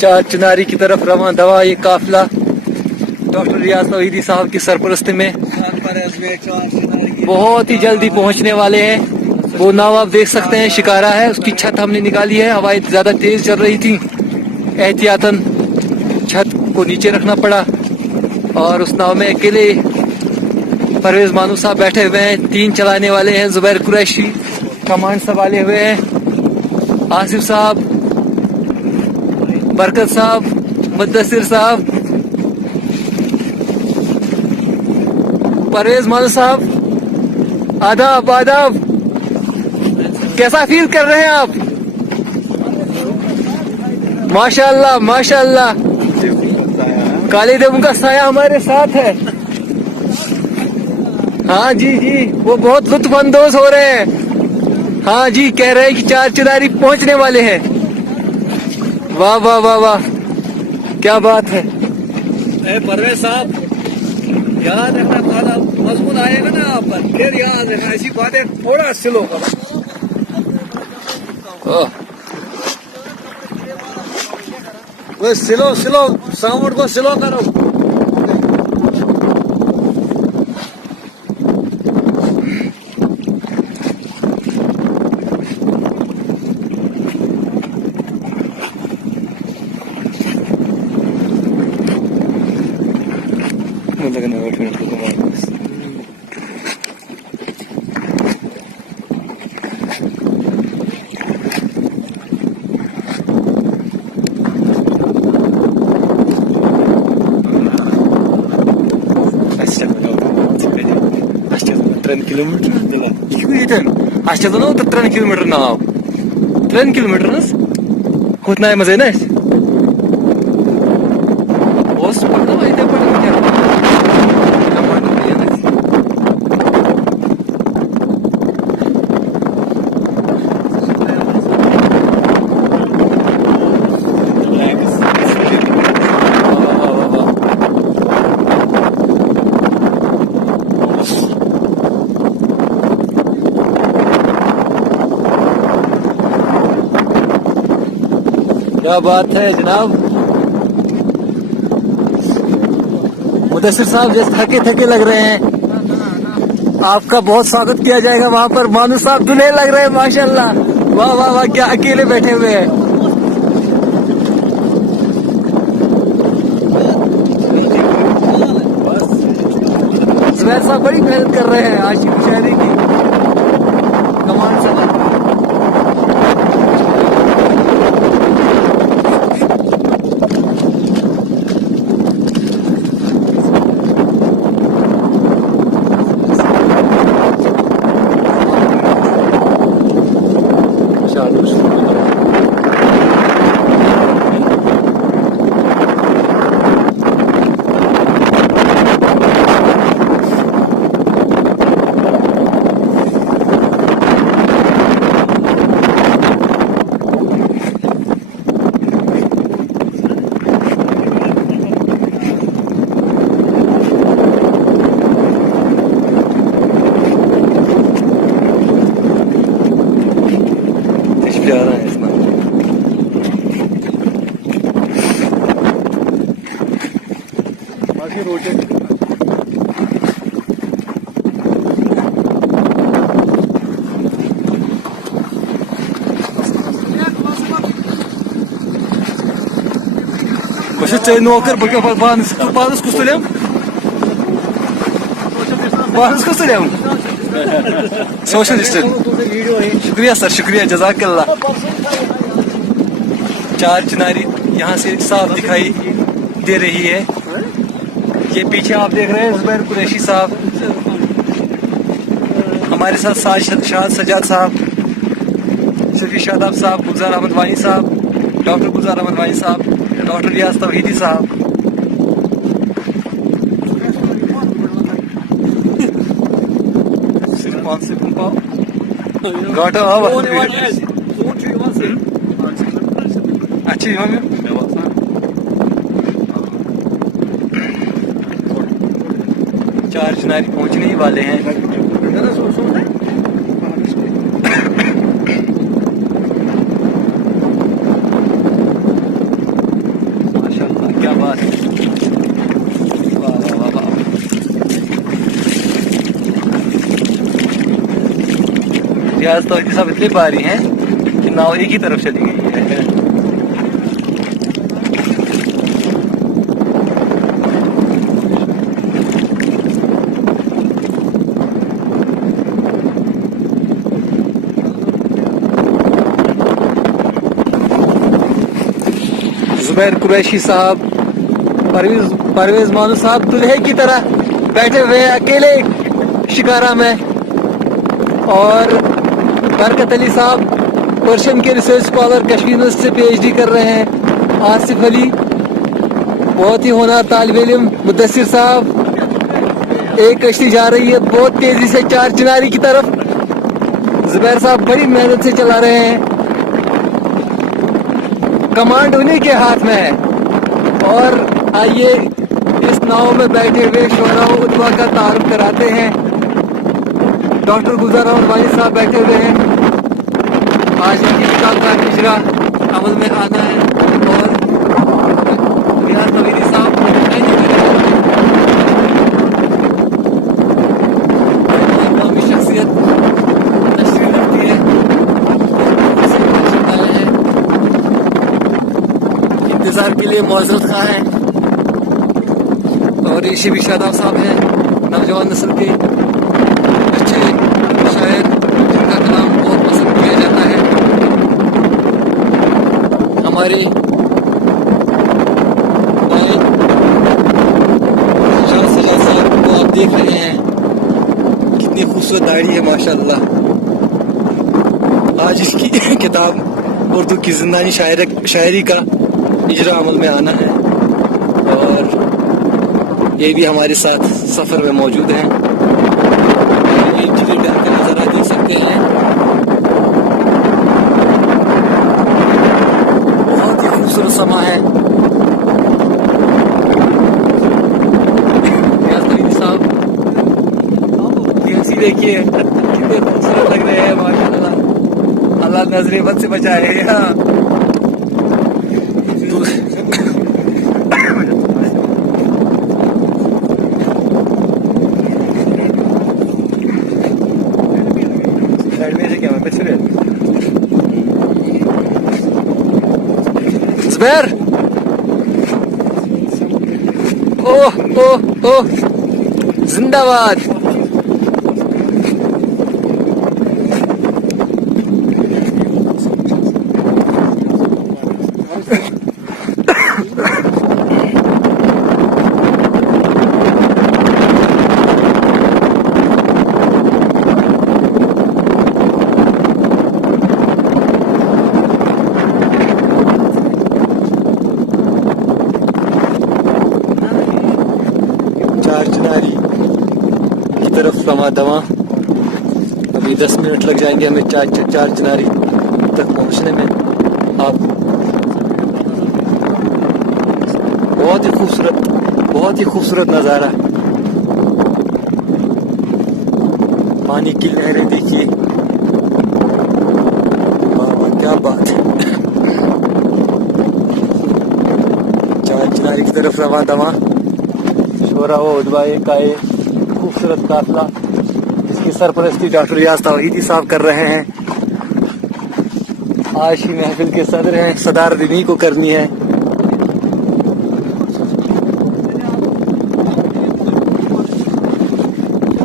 चार चिनारी की तरफ रवाना दवा ये काफिला डॉक्टर रियाज तौहीदी साहब की सरपरस्ती में बहुत ही जल्दी पहुंचने वाले हैं। वो नाव आप देख सकते हैं शिकारा है, उसकी छत हमने निकाली है। हवाएं ज्यादा तेज चल रही थी, एहतियातन छत को नीचे रखना पड़ा और उस नाव में अकेले परवेज मानू साहब बैठे हुए हैं। 3 चलाने वाले हैं, जुबैर कुरैशी कमांड संभाले हुए हैं, आसिफ साहब, बरकत साहब, मुद्दसिर साहब, परवेज मानू साहब। आदाब आदाब, कैसा फील कर रहे हैं आप? माशाअल्लाह माशाअल्लाह, काले देवों का साया हमारे साथ है। हाँ जी जी, वो बहुत लुत्फ अंदोज हो रहे हैं। हाँ जी, कह रहे हैं कि 4 चिनारी पहुंचने वाले हैं। वाह वाह वाह वाह, क्या बात है। परवेज साहब, याद रखना, खाना मजबूत आएगा ना आप पर, फिर याद रखना ऐसी बातें थोड़ा स्लो करो। वो स्लो स्लो साउंड को स्लो करो। Aşağıdan o da 3 kilometre nav. 3 kilometre Hutnaya mı ne? Os pardon ayda pardon ya. क्या बात है जनाब। मुदस्सिर साहब जैसे थके थके लग रहे हैं, आपका बहुत स्वागत किया जाएगा वहां पर। मानू साहब दुल्हे लग रहे हैं माशाल्लाह। वाह वाह वाह, क्या अकेले बैठे हुए हैं। जुबैर साहब बड़ी मेहनत कर रहे हैं आज की मुशायरे की कमांड से। Çay nokar bakıyor bağınız kusturayım. Bağınız kusturayım. Sosyalist. शुक्रिया सर, शुक्रिया, जज़ाकल्लाह। 4 चिनारी यहाँ से साफ दिखाई दे रही है। ये पीछे आप देख रहे हैं जुबैर कुरैशी साहब, हमारे साथ शाद सजाद साहब, शफी शादाब साहब, गुलजार अहमद वानी साहब, डॉक्टर गुलजार अहमद वानी साहब, डॉक्टर रियाज तौहीदी साहब, सिर्फ 5 सेकंड पाओ गाटा अच्छी हमें चार चिनारी पहुंचने ही वाले हैं। माशाल्लाह क्या बात है, वाह वाह वाह वाह। रियाज तो सब इतने भारी हैं कि नाव एक ही तरफ चली गई है। जुबैर कुरैशी साहब, परवेज मानू साहब दुल्हे की तरह बैठे हुए हैं अकेले शिकारा में, और बरकत अली साहब पर्शियन के रिसर्च स्कॉलर कश्मीर यूनिवर्सिटी से PhD कर रहे हैं। आसिफ अली बहुत ही होनहार तालिब इल्म। मुद्दसिर साहब, एक कश्ती जा रही है बहुत तेजी से चार चिनारी की तरफ। जुबैर साहब बड़ी मेहनत से चला रहे हैं, कमांड उन्हीं के हाथ में है। और आइए इस नाव में बैठे हुए शोरा उद्वा का तारुफ कराते हैं। डॉक्टर गुलजार अहमद वानी साहब बैठे हुए हैं, आज इनकी किताब का हिजरा अमल में आना है। और रियाज तौहीदी साहब इस्लामी शख्सियत तशरीफ रखती है, इंतजार के लिए मौजूद खा है। और ये शफी शादाब साहब हैं, नौजवान नस्ल के अच्छे शायर जिनका कलाम बहुत पसंद किया जाता है। हमारे सजा साहब को आप देख रहे हैं, कितनी खूबसूरत दाढ़ी है माशाल्लाह। आज इसकी किताब उर्दू की जिंदानी शायरी का इजरा अमल में आना है, और ये भी हमारे साथ सफर में मौजूद हैं। झील-ए-Dal का नजारा देख सकते हैं, बहुत ही खूबसूरत समा है। साहब देखिए कितने खूबसूरत लग रहे हैं माशाल्लाह, अल्लाह नजरे बद से बचाए। जुबैर, ओह ओह ओह, जिंदाबाद। चिनारी की तरफ रवा दवा। अभी 10 मिनट लग जाएंगे हमें चार चिनारी तक पहुंचने में। आप बहुत ही खूबसूरत नज़ारा, पानी की लहरें देखिए, वाह क्या बात है। चार चिनारी की तरफ रवा दवा शोरा व उद्वा का एक खूबसूरत काफिला, जिसकी सरपरस्ती डॉक्टर रियाज तौहीदी साहब कर रहे हैं। आज ही महफिल के सदर हैं, सदारत इन्हीं को करनी है।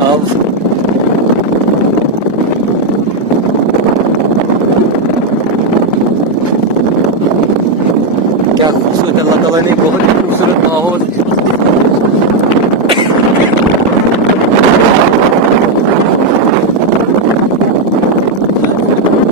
अब क्या खूबसूरत, अल्लाह ताला ने बहुत